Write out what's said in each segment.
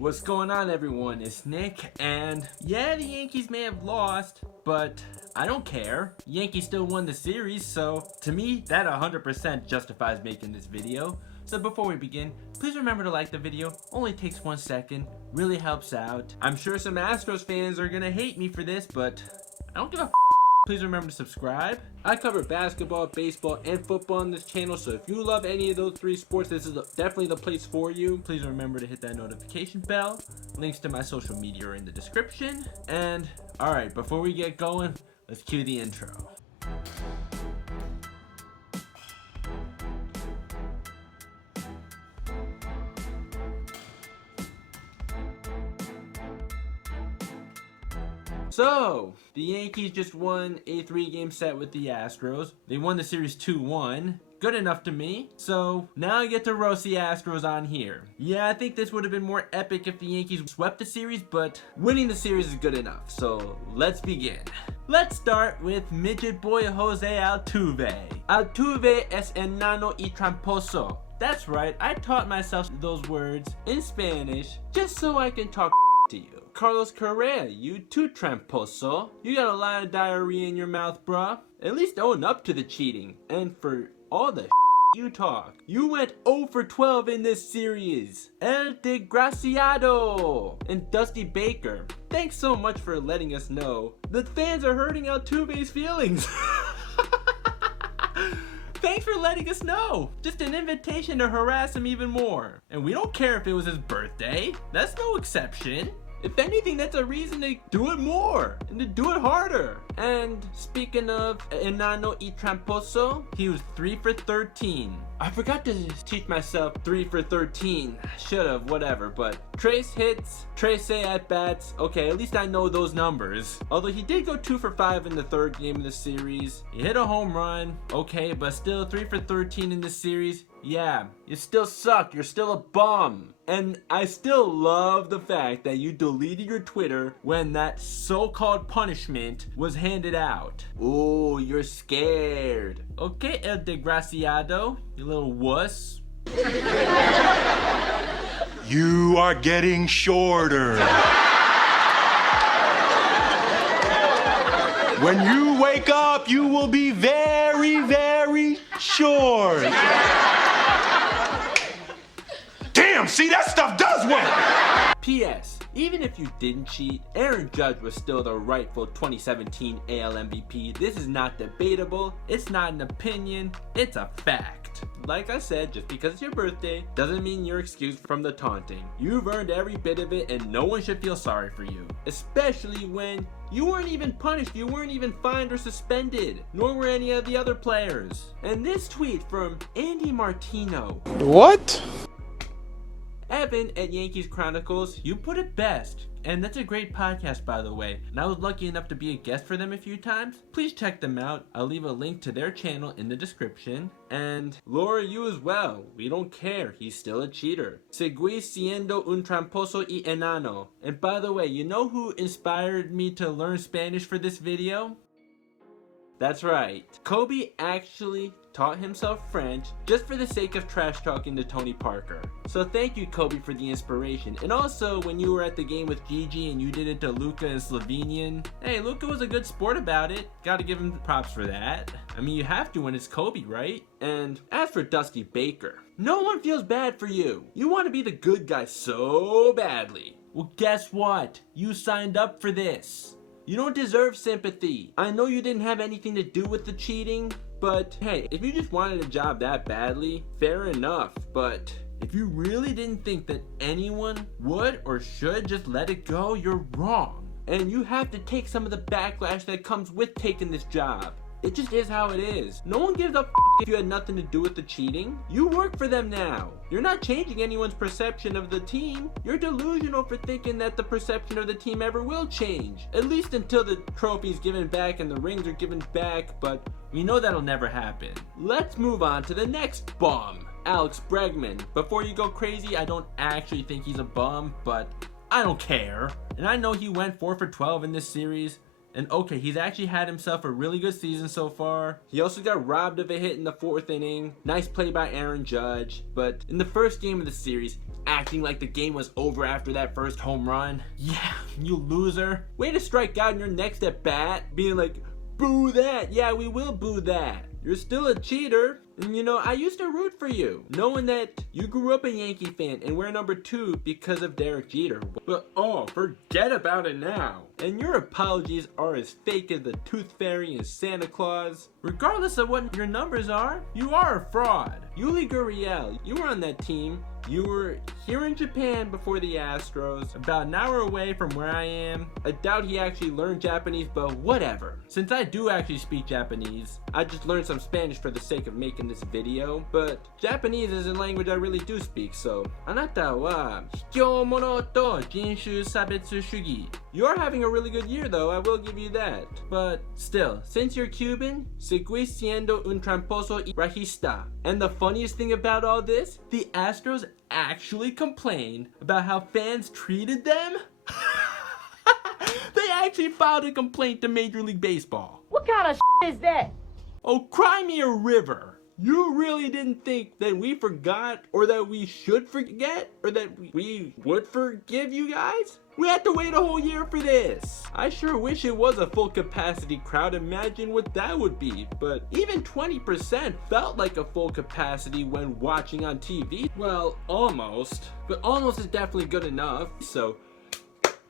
What's going on, everyone? It's Nick, and yeah, the Yankees may have lost, but I don't care. Yankees still won the series, so to me, that 100% justifies making this video. So before we begin, please remember to like the video. Only takes 1 second, really helps out. I'm sure some Astros fans are gonna hate me for this, but I don't give a f. Please remember to subscribe. I cover basketball, baseball, and football on this channel, so if you love any of those three sports, this is definitely the place for you. Please remember to hit that notification bell. Links to my social media are in the description. And alright, before we get going, let's cue the intro. So, the Yankees just won a 3-game set with the Astros. They won the series 2-1. Good enough to me. So, now I get to roast the Astros on here. Yeah, I think this would have been more epic if the Yankees swept the series, but winning the series is good enough. So, let's begin. Let's start with midget boy Jose Altuve. Altuve es enano y tramposo. That's right, I taught myself those words in Spanish just so I can talk to you. Carlos Correa, you too tramposo. You got a lot of diarrhea in your mouth, bruh. At least own up to the cheating. And for all the you talk, you went 0 for 12 in this series. El Desgraciado. And Dusty Baker, thanks so much for letting us know the fans are hurting Altuve's feelings. Thanks for letting us know. Just an invitation to harass him even more. And we don't care if it was his birthday. That's no exception. If anything, that's a reason to do it more and to do it harder. And speaking of enano y tramposo, he was 3 for 13. I forgot to teach myself 3 for 13. Should've, whatever, but trace hits, trace at bats. Okay, at least I know those numbers. Although he did go 2 for 5 in the 3rd game of the series. He hit a home run, okay, but still 3 for 13 in the series. Yeah, you still suck. You're still a bum. And I still love the fact that you deleted your Twitter when that so-called punishment was handed out. Oh, you're scared. Okay, El Desgraciado, you little wuss. You are getting shorter. When you wake up, you will be very, very short. Damn, see, that stuff does work! P.S. Even if you didn't cheat, Aaron Judge was still the rightful 2017 AL MVP. This is not debatable, it's not an opinion, it's a fact. Like I said, just because it's your birthday doesn't mean you're excused from the taunting. You've earned every bit of it and no one should feel sorry for you. Especially when you weren't even punished, you weren't even fined or suspended, nor were any of the other players. And this tweet from Andy Martino. What? Evan at Yankees Chronicles, you put it best. And that's a great podcast, by the way. And I was lucky enough to be a guest for them a few times. Please check them out. I'll leave a link to their channel in the description. And Laura, you as well. We don't care. He's still a cheater. Seguí siendo un tramposo y enano. And by the way, you know who inspired me to learn Spanish for this video? That's right. Kobe actually taught himself French just for the sake of trash talking to Tony Parker. So thank you, Kobe, for the inspiration. And also, when you were at the game with Gigi and you did it to Luka in Slovenian, hey, Luka was a good sport about it. Gotta give him props for that. I mean, you have to when it's Kobe, right? And as for Dusty Baker, no one feels bad for you. You want to be the good guy so badly. Well, guess what? You signed up for this. You don't deserve sympathy. I know you didn't have anything to do with the cheating, but hey, if you just wanted a job that badly, fair enough. But if you really didn't think that anyone would or should just let it go, you're wrong. And you have to take some of the backlash that comes with taking this job. It just is how it is. No one gives a if you had nothing to do with the cheating. You work for them now. You're not changing anyone's perception of the team. You're delusional for thinking that the perception of the team ever will change. At least until the trophy's given back and the rings are given back, but we know that'll never happen. Let's move on to the next bum, Alex Bregman. Before you go crazy, I don't actually think he's a bum, but I don't care. And I know he went 4 for 12 in this series. And okay, he's actually had himself a really good season so far. He also got robbed of a hit in the 4th inning. Nice play by Aaron Judge. But in the first game of the series, acting like the game was over after that first home run. Yeah, you loser. Way to strike out in your next at bat, being like, boo that. Yeah, we will boo that. You're still a cheater. And you know, I used to root for you, knowing that you grew up a Yankee fan and we're number 2 because of Derek Jeter. But oh, forget about it now. And your apologies are as fake as the Tooth Fairy and Santa Claus. Regardless of what your numbers are, you are a fraud. Yuli Gurriel, you were on that team. You were here in Japan before the Astros, about an hour away from where I am. I doubt he actually learned Japanese, but whatever. Since I do actually speak Japanese, I just learned some Spanish for the sake of making this video, but Japanese is a language I really do speak, so. Anata wa hikyomono to jinshu sabetsu shugi. You're having a really good year though, I will give you that. But still, since you're Cuban, seguí siendo un tramposo y racista. And the funniest thing about all this, the Astros actually complained about how fans treated them. They actually filed a complaint to Major League Baseball. What kind of is that? Oh, cry me a river. You really didn't think that we forgot, or that we should forget, or that we would forgive you guys? We had to wait a whole year for this. I sure wish it was a full capacity crowd. Imagine what that would be. But even 20% felt like a full capacity when watching on TV. Well, almost. But almost is definitely good enough. So,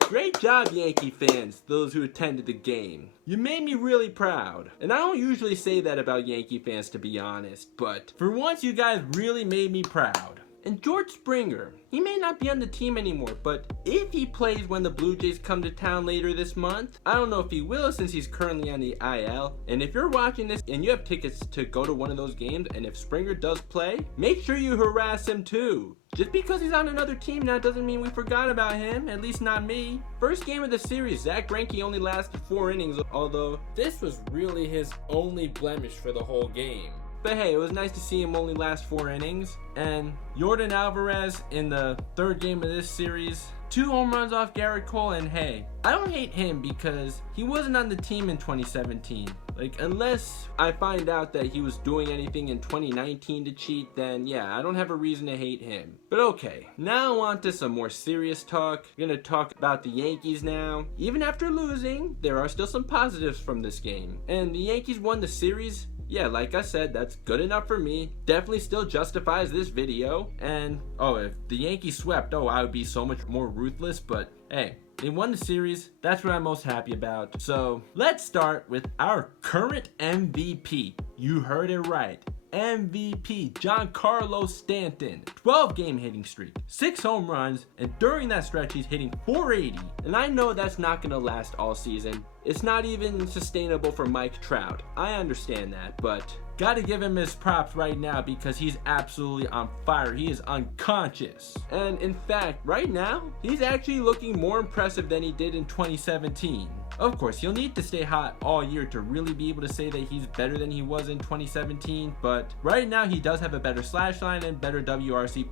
great job, Yankee fans, those who attended the game. You made me really proud. And I don't usually say that about Yankee fans, to be honest, but for once you guys really made me proud. And George Springer, he may not be on the team anymore, but if he plays when the Blue Jays come to town later this month, I don't know if he will since he's currently on the IL. And if you're watching this and you have tickets to go to one of those games, and if Springer does play, make sure you harass him too. Just because he's on another team now doesn't mean we forgot about him, at least not me. First game of the series, Zach Greinke only lasted 4 innings, although this was really his only blemish for the whole game. But hey, it was nice to see him only last 4 innings. And Yordan Alvarez in the 3rd game of this series, 2 home runs off Garrett Cole, and hey, I don't hate him because he wasn't on the team in 2017. Like, unless I find out that he was doing anything in 2019 to cheat, then yeah, I don't have a reason to hate him. But okay, now on to some more serious talk. We're gonna talk about the Yankees now. Even after losing, there are still some positives from this game. And the Yankees won the series. Yeah, like I said, that's good enough for me. Definitely still justifies this video. And, oh, if the Yankees swept, oh, I would be so much more ruthless. But, hey, they won the series. That's what I'm most happy about. So, let's start with our current MVP. You heard it right. MVP Giancarlo Stanton. 12-game hitting streak, 6 home runs, and during that stretch he's hitting .480. And I know that's not going to last all season. It's not even sustainable for Mike Trout. I understand that, but gotta give him his props right now because he's absolutely on fire. He is unconscious. And in fact, right now, he's actually looking more impressive than he did in 2017. Of course, he'll need to stay hot all year to really be able to say that he's better than he was in 2017, but right now he does have a better slash line and better WRC+.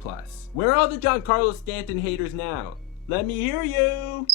Where are all the Giancarlo Stanton haters now? Let me hear you!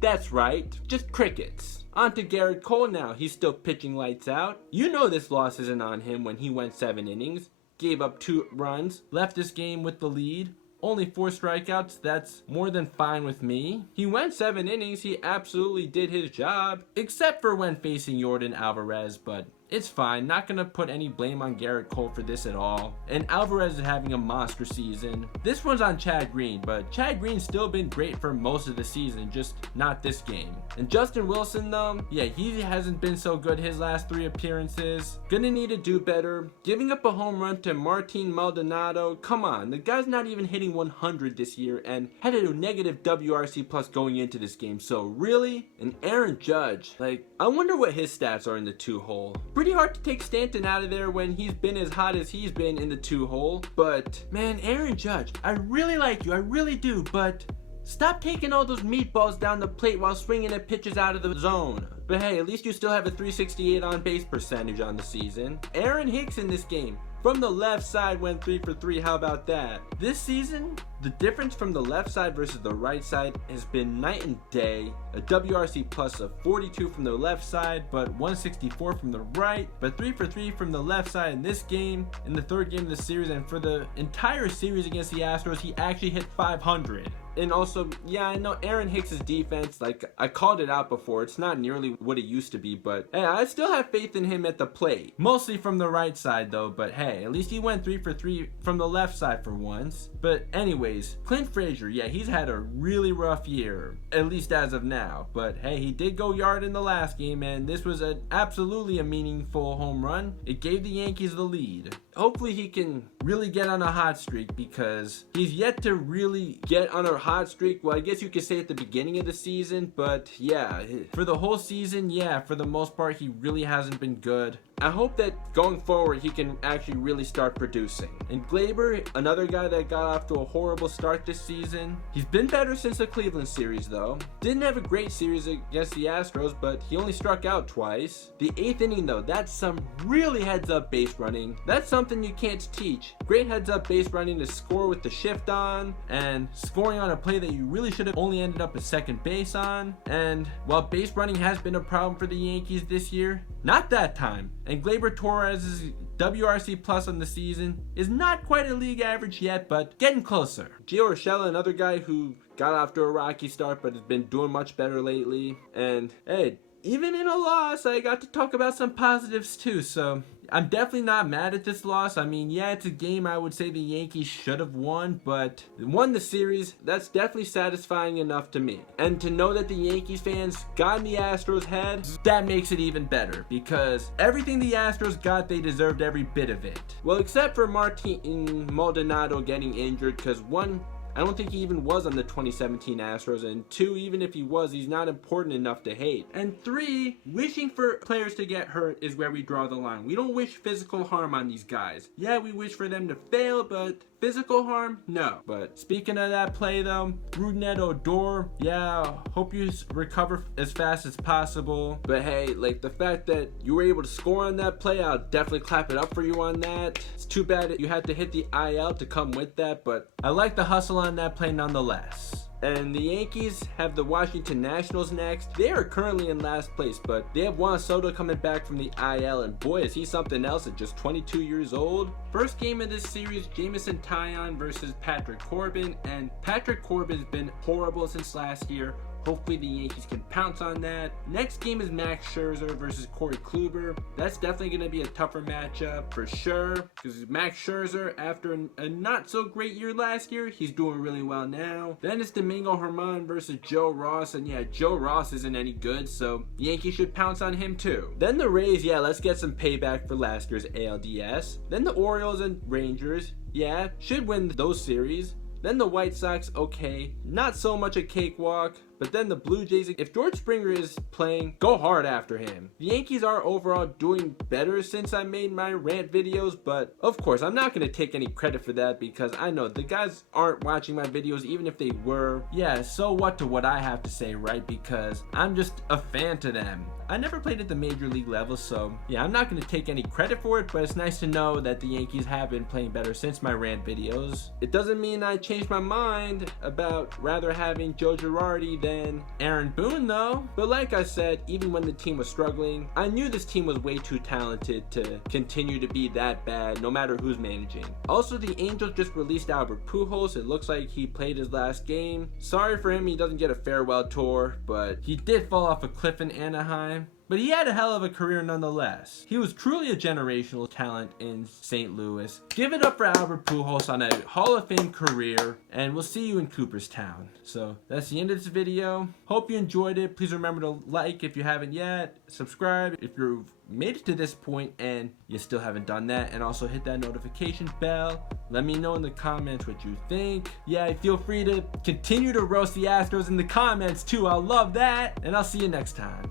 That's right, just crickets. On to Garrett Cole now, he's still pitching lights out. You know this loss isn't on him when he went 7 innings, gave up 2 runs, left this game with the lead. Only 4 strikeouts, that's more than fine with me. He went 7 innings, he absolutely did his job. Except for when facing Yordan Alvarez, but it's fine. Not gonna put any blame on Garrett Cole for this at all. And Alvarez is having a monster season. This one's on Chad Green, but Chad Green's still been great for most of the season, just not this game. And Justin Wilson though, yeah, he hasn't been so good his last 3 appearances. Gonna need to do better. Giving up a home run to Martin Maldonado, come on, the guy's not even hitting 100 this year and had a negative WRC plus going into this game, so really? And Aaron Judge, like, I wonder what his stats are in the 2-hole. Pretty hard to take Stanton out of there when he's been as hot as he's been in the 2-hole, but man, Aaron Judge, I really like you, I really do, but stop taking all those meatballs down the plate while swinging at pitches out of the zone. But hey, at least you still have a .368 on base percentage on the season. Aaron Hicks in this game, from the left side went 3 for 3. How about that? This season, the difference from the left side versus the right side has been night and day. A WRC plus of 42 from the left side, but 164 from the right. But 3 for 3 from the left side in this game, in the third game of the series, and for the entire series against the Astros, he actually hit 500. And also, yeah, I know Aaron Hicks' defense, like, I called it out before. It's not nearly what it used to be, but hey, I still have faith in him at the plate. Mostly from the right side, though, but hey, at least he went 3 for 3 from the left side for once. But anyways, Clint Frazier, yeah, he's had a really rough year, at least as of now. But hey, he did go yard in the last game, and this was absolutely a meaningful home run. It gave the Yankees the lead. Hopefully he can really get on a hot streak, because he's yet to really get on a hot streak. Well, I guess you could say at the beginning of the season, but yeah, for the whole season, yeah, for the most part, he really hasn't been good. I hope that going forward, he can actually really start producing. And Gleyber, another guy that got off to a horrible start this season. He's been better since the Cleveland series, though. Didn't have a great series against the Astros, but he only struck out twice. The 8th inning, though, that's some really heads-up base running. That's something you can't teach. Great heads-up base running to score with the shift on, and scoring on a play that you really should have only ended up at second base on. And while base running has been a problem for the Yankees this year, not that time. And Gleyber Torres' WRC plus on the season is not quite a league average yet, but getting closer. Gio Urshela, another guy who got off to a rocky start but has been doing much better lately. And hey, even in a loss, I got to talk about some positives too, so I'm definitely not mad at this loss. I mean, yeah, it's a game I would say the Yankees should have won, but won the series. That's definitely satisfying enough to me. And to know that the Yankees fans got in the Astros' head, that makes it even better, because everything the Astros got, they deserved every bit of it. Well, except for Martin Maldonado getting injured, because one, I don't think he even was on the 2017 Astros, and 2, even if he was, he's not important enough to hate. And 3, wishing for players to get hurt is where we draw the line. We don't wish physical harm on these guys. Yeah, we wish for them to fail, but physical harm? No. But speaking of that play though, Rougned Odor, yeah, hope you recover as fast as possible. But hey, like the fact that you were able to score on that play, I'll definitely clap it up for you on that. It's too bad that you had to hit the IL to come with that, but I like the hustle on that play nonetheless. And the Yankees have the Washington Nationals next. They are currently in last place, but they have Juan Soto coming back from the IL, and boy, is he something else at just 22 years old. First game of this series, Jameson Taillon versus Patrick Corbin, and Patrick Corbin's been horrible since last year. Hopefully the Yankees can pounce on that. Next game is Max Scherzer versus Corey Kluber. That's definitely going to be a tougher matchup for sure, because Max Scherzer, after a not so great year last year, he's doing really well now. Then it's Domingo Germán versus Joe Ross, and yeah, Joe Ross isn't any good, so the Yankees should pounce on him too. Then the Rays, yeah, let's get some payback for last year's ALDS. Then the Orioles and Rangers, yeah, should win those series. Then the White Sox, okay, not so much a cakewalk. But then the Blue Jays, if George Springer is playing, go hard after him. The Yankees are overall doing better since I made my rant videos, but of course, I'm not going to take any credit for that, because I know the guys aren't watching my videos, even if they were. Yeah, so what to what I have to say, right? Because I'm just a fan to them. I never played at the major league level, so yeah, I'm not going to take any credit for it, but it's nice to know that the Yankees have been playing better since my rant videos. It doesn't mean I changed my mind about rather having Joe Girardi than Aaron Boone though. But like I said, even when the team was struggling, I knew this team was way too talented to continue to be that bad no matter who's managing. Also, the Angels just released Albert Pujols. It looks like he played his last game. Sorry for him, he doesn't get a farewell tour, but he did fall off a cliff in Anaheim. But he had a hell of a career nonetheless. He was truly a generational talent in St. Louis. Give it up for Albert Pujols on a Hall of Fame career, and we'll see you in Cooperstown. So that's the end of this video. Hope you enjoyed it. Please remember to like if you haven't yet, subscribe if you've made it to this point and you still haven't done that, and also hit that notification bell. Let me know in the comments what you think. Yeah, feel free to continue to roast the Astros in the comments too. I'll love that, and I'll see you next time.